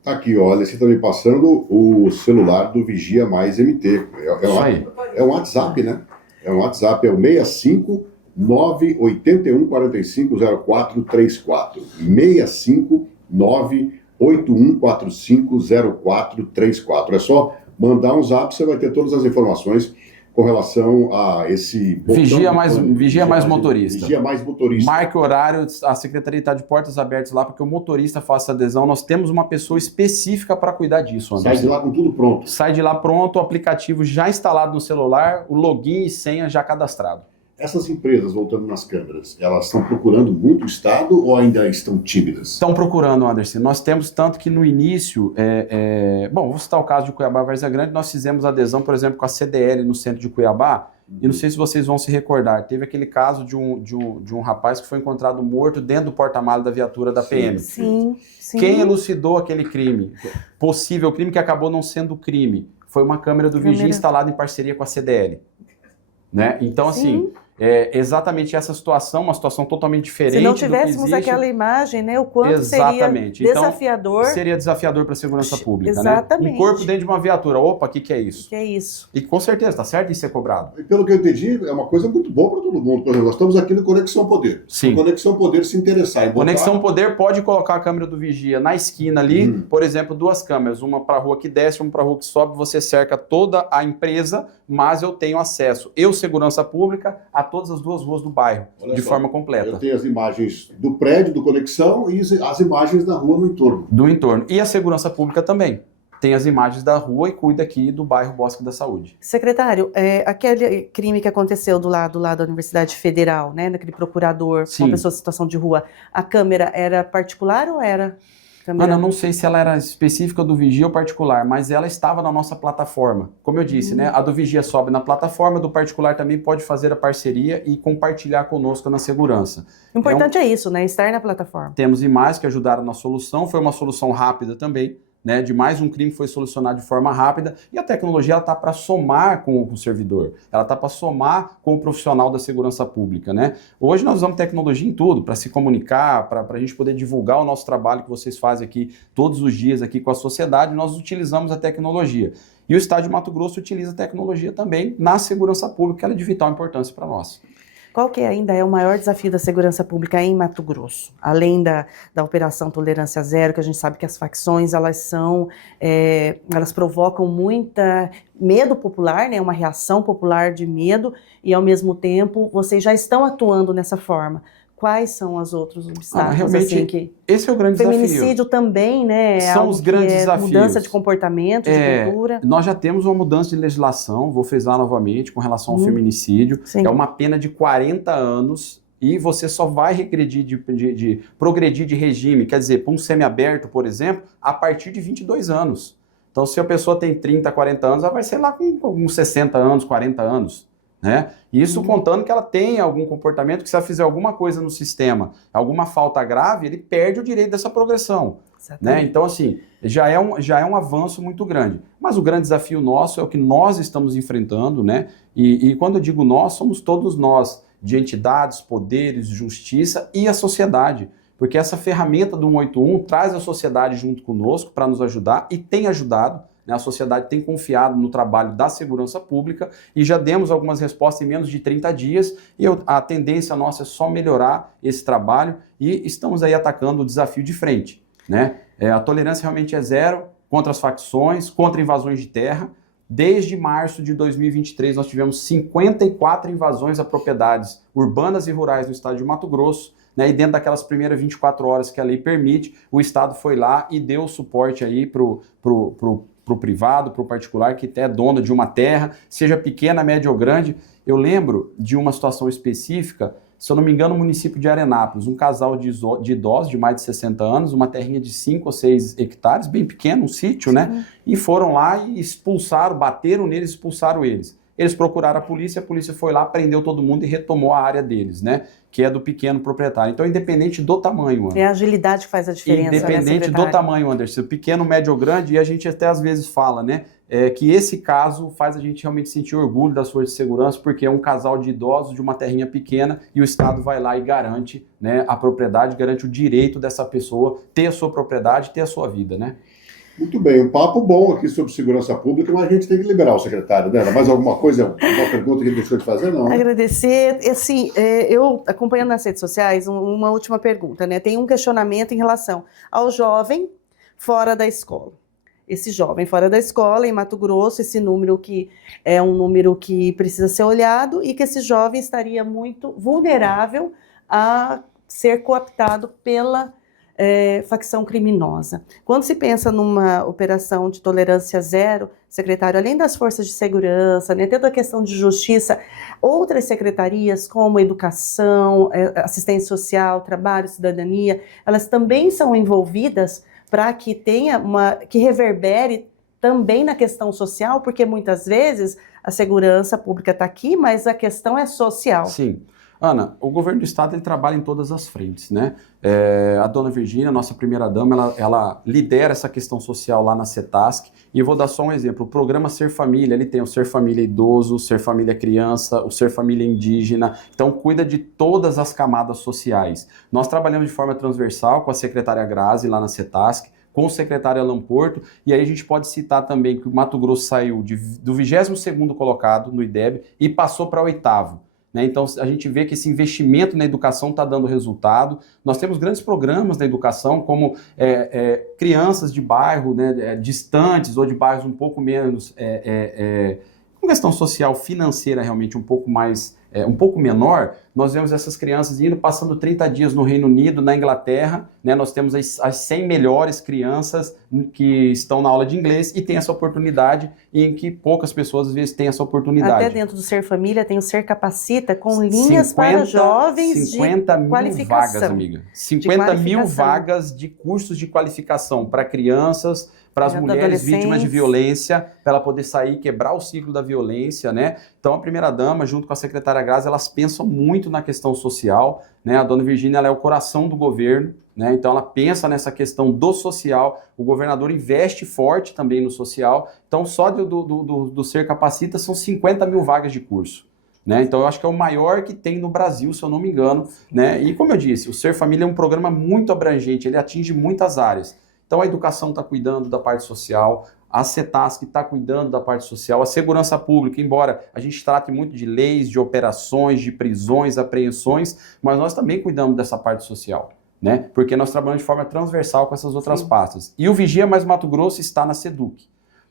Tá aqui, olha, você está me passando o celular do Vigia Mais MT. Isso aí. É um WhatsApp, né? É um WhatsApp, é o 65 981 45 0434. 65 981 45 0434. É só mandar um zap, você vai ter todas as informações com relação a esse Vigia mais motorista. Vigia Mais motorista. Marque o horário, a secretaria está de portas abertas lá para que o motorista faça adesão. Nós temos uma pessoa específica para cuidar disso, Anderson. Sai de lá com tudo pronto. Sai de lá pronto, o aplicativo já instalado no celular, o login e senha já cadastrado. Essas empresas, voltando nas câmeras, elas estão procurando muito o Estado ou ainda estão tímidas? Estão procurando, Anderson. Nós temos tanto que no início, bom, vou citar o caso de Cuiabá e Várzea Grande, nós fizemos adesão, por exemplo, com a CDL no centro de Cuiabá, e não sei se vocês vão se recordar, teve aquele caso de um rapaz que foi encontrado morto dentro do porta-malas da viatura da PM. Sim. Quem elucidou aquele crime? Possível crime que acabou não sendo crime. Foi uma câmera do Vigia instalada em parceria com a CDL. Né? Então, assim, exatamente essa situação, uma situação totalmente diferente. Se não tivéssemos aquela imagem, né, o quanto exatamente. Seria desafiador. Então, seria desafiador para a segurança pública. Exatamente. Né? Um corpo dentro de uma viatura. Opa, o que é isso? O que é isso? E com certeza, está certo em ser cobrado. E pelo que eu entendi, é uma coisa muito boa para todo mundo. Por exemplo, nós estamos aqui no Conexão Poder. Sim. O Conexão Poder se interessar em botar... Conexão Poder pode colocar a câmera do Vigia na esquina ali, por exemplo, 2 câmeras, uma para a rua que desce, uma para a rua que sobe, você cerca toda a empresa, mas eu tenho acesso, segurança pública, a todas as 2 ruas do bairro, de forma completa. Eu tenho as imagens do prédio, do Conexão, e as imagens da rua no entorno. Do entorno. E a segurança pública também. Tem as imagens da rua e cuida aqui do bairro Bosque da Saúde. Secretário, aquele crime que aconteceu do lado da Universidade Federal, né, daquele procurador, uma pessoa em situação de rua, a câmera era particular ou era... Mano, eu não sei se ela era específica do Vigia ou particular, mas ela estava na nossa plataforma. Como eu disse, né? A do Vigia sobe na plataforma, do particular também pode fazer a parceria e compartilhar conosco na segurança. O importante é isso, né? Estar na plataforma. Temos imagens que ajudaram na solução, foi uma solução rápida também, né, de mais um crime que foi solucionado de forma rápida, e a tecnologia está para somar com o servidor, ela está para somar com o profissional da segurança pública, né? Hoje nós usamos tecnologia em tudo, para se comunicar, para a gente poder divulgar o nosso trabalho que vocês fazem aqui todos os dias aqui com a sociedade, nós utilizamos a tecnologia. E o Estado de Mato Grosso utiliza a tecnologia também na segurança pública, que ela é de vital importância para nós. Qual que ainda é o maior desafio da segurança pública em Mato Grosso? Além da Operação Tolerância Zero, que a gente sabe que as facções, elas provocam muita medo popular, né? Uma reação popular de medo, e ao mesmo tempo vocês já estão atuando nessa forma. Quais são os outros obstáculos? Realmente, assim, esse é o grande feminicídio desafio. também, né? São os grandes desafios. Mudança de comportamento, de cultura. Nós já temos uma mudança de legislação, vou frisar novamente, com relação ao feminicídio. Sim. É uma pena de 40 anos e você só vai regredir progredir de regime, quer dizer, para um semiaberto, por exemplo, a partir de 22 anos. Então, se a pessoa tem 30, 40 anos, ela vai ser lá com uns 60 anos, 40 anos. Né? Isso contando que ela tem algum comportamento que, se ela fizer alguma coisa no sistema, alguma falta grave, ele perde o direito dessa progressão. Né? Então, assim, já é um avanço muito grande. Mas o grande desafio nosso é o que nós estamos enfrentando, né? E quando eu digo nós, somos todos nós, de entidades, poderes, justiça e a sociedade. Porque essa ferramenta do 181 traz a sociedade junto conosco para nos ajudar e tem ajudado. A sociedade tem confiado no trabalho da segurança pública e já demos algumas respostas em menos de 30 dias e a tendência nossa é só melhorar esse trabalho e estamos aí atacando o desafio de frente. Né? A tolerância realmente é zero contra as facções, contra invasões de terra. Desde março de 2023 nós tivemos 54 invasões a propriedades urbanas e rurais no estado de Mato Grosso. Né, e dentro daquelas primeiras 24 horas que a lei permite, o Estado foi lá e deu suporte aí pro privado, pro particular, que é dono de uma terra, seja pequena, média ou grande. Eu lembro de uma situação específica, se eu não me engano, no município de Arenápolis, um casal de idosos de mais de 60 anos, uma terrinha de 5 ou 6 hectares, bem pequeno, um sítio, né? E foram lá e expulsaram, bateram neles, expulsaram eles. Eles procuraram a polícia foi lá, prendeu todo mundo e retomou a área deles, né? Que é do pequeno proprietário. Então, independente do tamanho, Anderson. É a agilidade que faz a diferença, independente do tamanho, Anderson, pequeno, médio ou grande, e a gente até às vezes fala, né? Que esse caso faz a gente realmente sentir orgulho das forças de segurança, porque é um casal de idosos de uma terrinha pequena e o Estado vai lá e garante, né, a propriedade, garante o direito dessa pessoa ter a sua propriedade, ter a sua vida, né? Muito bem, um papo bom aqui sobre segurança pública, mas a gente tem que liberar o secretário, né? Mais alguma coisa, alguma pergunta que ele deixou de fazer? Não, né? Agradecer, assim, eu acompanhando nas redes sociais, uma última pergunta, né? Tem um questionamento em relação ao jovem fora da escola. Esse jovem fora da escola, em Mato Grosso, esse número que é um número que precisa ser olhado e que esse jovem estaria muito vulnerável a ser cooptado pela facção criminosa. Quando se pensa numa operação de tolerância zero, secretário, além das forças de segurança, né, toda a questão de justiça, outras secretarias como educação, assistência social, trabalho, cidadania, elas também são envolvidas para que tenha que reverbere também na questão social, porque muitas vezes a segurança pública está aqui, mas a questão é social. Sim. Ana, o governo do estado ele trabalha em todas as frentes, né? A dona Virgínia, nossa primeira-dama, ela lidera essa questão social lá na CETASC, e eu vou dar só um exemplo. O programa Ser Família, ele tem o Ser Família Idoso, o Ser Família Criança, o Ser Família Indígena, então cuida de todas as camadas sociais. Nós trabalhamos de forma transversal com a secretária Grazi lá na CETASC, com o secretário Alan Porto, e aí a gente pode citar também que o Mato Grosso saiu do 22º colocado no IDEB e passou para o 8º. Então, a gente vê que esse investimento na educação está dando resultado. Nós temos grandes programas na educação, como crianças de bairro, né, distantes ou de bairros um pouco menos, com questão social, financeira realmente um pouco mais, um pouco menor. Nós vemos essas crianças indo, passando 30 dias no Reino Unido, na Inglaterra, né? Nós temos as 100 melhores crianças que estão na aula de inglês e têm essa oportunidade, em que poucas pessoas às vezes têm essa oportunidade. Até dentro do Ser Família tem o Ser Capacita, com linhas para jovens de qualificação. Vagas, amiga. 50 mil vagas de cursos de qualificação para crianças, para as mulheres vítimas de violência, para ela poder sair, quebrar o ciclo da violência, né? Então a primeira-dama, junto com a secretária Grazi, elas pensam muito na questão social, né? A dona Virgínia, ela é o coração do governo, né? Então ela pensa nessa questão do social, o governador investe forte também no social, então só do Ser Capacita são 50 mil vagas de curso. Né? Então eu acho que é o maior que tem no Brasil, se eu não me engano, né? E como eu disse, o Ser Família é um programa muito abrangente, ele atinge muitas áreas. Então a educação está cuidando da parte social, a CETASC está cuidando da parte social, a segurança pública, embora a gente trate muito de leis, de operações, de prisões, apreensões, mas nós também cuidamos dessa parte social, né? Porque nós trabalhamos de forma transversal com essas outras pastas. E o Vigia Mais Mato Grosso está na SEDUC.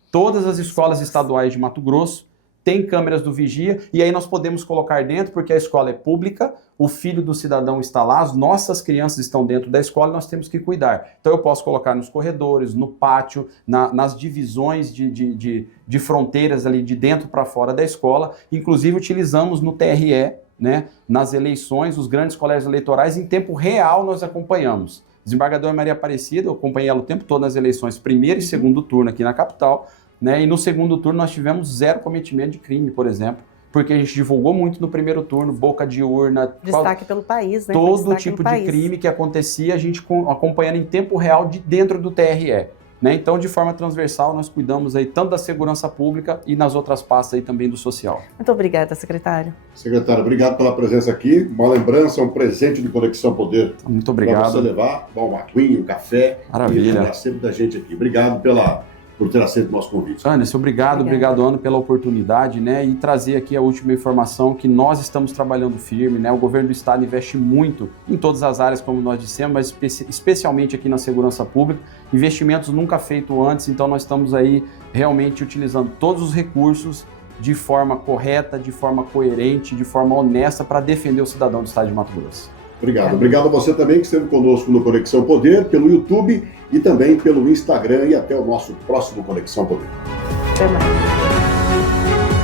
Todas as escolas estaduais de Mato Grosso tem câmeras do Vigia, e aí nós podemos colocar dentro, porque a escola é pública, o filho do cidadão está lá, as nossas crianças estão dentro da escola e nós temos que cuidar. Então eu posso colocar nos corredores, no pátio, nas divisões de fronteiras ali de dentro para fora da escola, inclusive utilizamos no TRE, né, nas eleições, os grandes colégios eleitorais, em tempo real nós acompanhamos. Desembargadora Maria Aparecida, eu acompanhei ela o tempo todo nas eleições, primeiro e segundo turno aqui na capital, né? E no segundo turno nós tivemos 0 cometimento de crime, por exemplo, porque a gente divulgou muito no primeiro turno, boca de urna... Destaque pelo país, né? Todo tipo de crime que acontecia, a gente acompanhando em tempo real de dentro do TRE. Né? Então, de forma transversal, nós cuidamos aí tanto da segurança pública e nas outras pastas aí também do social. Muito obrigada, secretário. Secretário, obrigado pela presença aqui. Uma lembrança, um presente de Conexão Poder. Muito obrigado. Para você levar uma aguinha, um café. Maravilha. E lembrar sempre da gente aqui. Obrigado por ter aceito o nosso convite. Anderson, obrigado, Ana, pela oportunidade, né, e trazer aqui a última informação que nós estamos trabalhando firme, né, o governo do estado investe muito em todas as áreas, como nós dissemos, mas especialmente aqui na segurança pública, investimentos nunca feitos antes, então nós estamos aí realmente utilizando todos os recursos de forma correta, de forma coerente, de forma honesta para defender o cidadão do estado de Mato Grosso. Obrigado. Obrigado a você também que esteve conosco no Conexão Poder, pelo YouTube e também pelo Instagram, e até o nosso próximo Conexão Poder. Até mais.